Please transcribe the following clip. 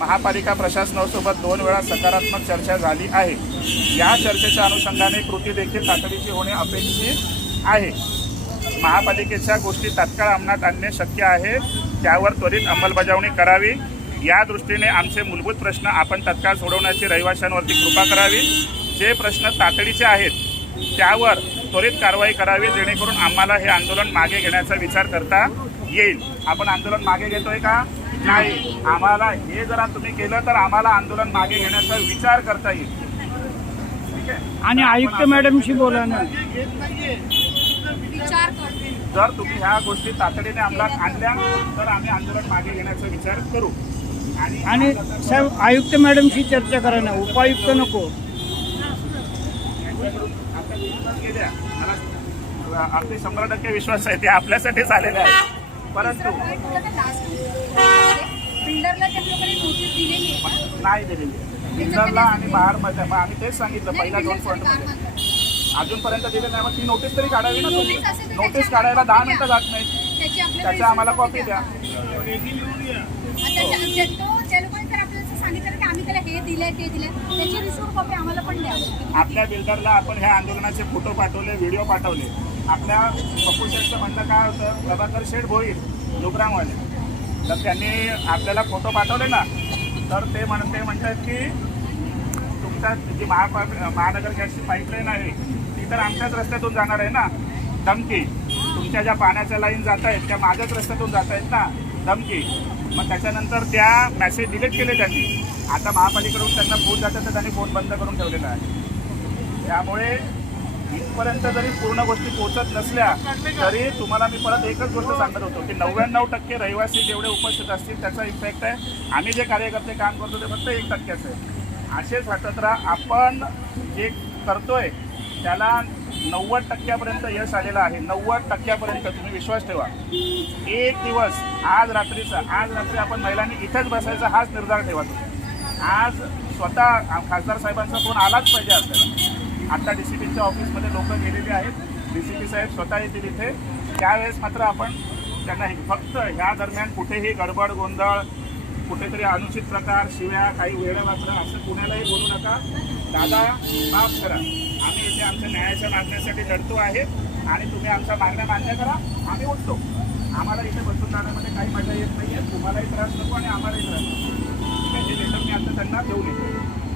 महापालिका प्रशासनासोबत दोन वेळा सकारात्मक चर्चा झाली आहे. या चर्चेच्या अनुषंगाने कृती देखील तातडीची होणे अपेक्षित आहे. महापालिकेच्या गोष्टी तात्काळ अंमलात आणणे शक्य आहे त्यावर त्वरित अंमलबजावणी करावी. या दृष्टीने आमचे मूलभूत प्रश्न आपण तत्काळ सोडवण्याची रहिवाशांवरती कृपा करावी. जे प्रश्न तातडीचे आहेत त्यावर त्वरित कारवाई करावी जेणेकरून आम्हाला हे आंदोलन मागे घेण्याचा विचार करता येईल. आपण आंदोलन मागे घेतोय का? नाही. आम्हाला हे जरा तुम्ही केलं तर आम्हाला आंदोलन मागे घेण्याचा विचार करता येईल. ठीक आहे? आणि आयुक्त मॅडमशी बोला ना. विचार करते जर तुम्ही ह्या गोष्टी तातडीने अंमलात आणल्या तर आम्ही आंदोलन मागे घेण्याचा विचार करू. आणि आणि साहेब आयुक्त मॅडमशी चर्चा करा ना. उपायुक्त नको. अगदी शंभर टक्के विश्वास आहे ते आपल्यासाठीच आलेले आहे परंतु बिल्डरला त्या लोकांनी नोटीस दिलेली आहे का? नाही दिलेली. बिल्डरला आणि बाहेरमध्ये. मग आम्ही तेच सांगितलं पहिल्या दोन पॉईंटमध्ये. अजूनपर्यंत दिले नाही मग ती नोटीस तरी काढावी ना तुम्ही. नोटीस काढायला दहा मिनिटं जात नाही. त्याच्या आम्हाला कॉपी द्या. हे आपल्या बिल्डरला आपण ह्या आंदोलनाचे फोटो पाठवले व्हिडिओ पाठवले. आपल्या पप्पू शेठचं म्हणणं काय होतं? प्रभाकर शेठ भोईर लुकरामवाले तर त्यांनी आपल्याला फोटो पाठवले ना तर ते म्हण ते म्हणतात की तुमच्या जी महापा महानगर गॅसची पाईपलाईन आहे ती तर आमच्याच रस्त्यातून जाणार आहे ना? धमकी. तुमच्या ज्या पाण्याच्या लाईन जात आहेत त्या माझ्याच रस्त्यातून जात आहेत ना? धमकी. मग त्याच्यानंतर त्या मेसेज डिलीट केले त्यांनी. आता महापालिकेकडून त्यांना फोन जातात तर त्यांनी फोन बंद करून ठेवलेला आहे. त्यामुळे इथपर्यंत जरी पूर्ण गोष्टी पोहोचत नसल्या तरी तुम्हाला मी परत एकच गोष्ट सांगत होतो की नव्याण्णव टक्के रहिवासी जेवढे उपस्थित असतील त्याचा इफेक्ट आहे. आम्ही जे कार्यकर्ते काम करतो ते फक्त एक टक्क्याचं आहे. असेच वाटत राहा आपण जे करतोय त्याला नव्वद टक्क्यापर्यंत यश आलेलं आहे. नव्वद टक्क्यापर्यंत तुम्ही विश्वास ठेवा. एक दिवस आज रात्रीचा आज रात्री आपण महिलांनी इथेच बसायचा हाच निर्धार ठेवा तुम्ही. आज स्वतः खासदार साहेबांचा फोन आलाच पाहिजे आपल्याला. आता डी सी पीच्या ऑफिसमध्ये लोक गेलेले आहेत. डी सी पी साहेब स्वतः येतील इथे. त्यावेळेस मात्र आपण त्यांना हे फक्त ह्या दरम्यान कुठेही गडबड गोंधळ कुठेतरी अनुचित प्रकार शिव्या काही वेळा मात्र असं कुणालाही बोलू नका. दादा माफ करा. आम्ही इथे आमच्या न्यायाच्या मागण्यासाठी लढतो आहे आणि तुम्ही आमच्या मागण्या मान्य करा. आम्ही उठतो. आम्हाला इथे बसून जाण्यामध्ये काही मजा येत नाही आहे तुम्हालाही त्रास नको आणि आम्हालाही त्रास नको. त्याची लेटर मी आता त्यांना देऊन येतो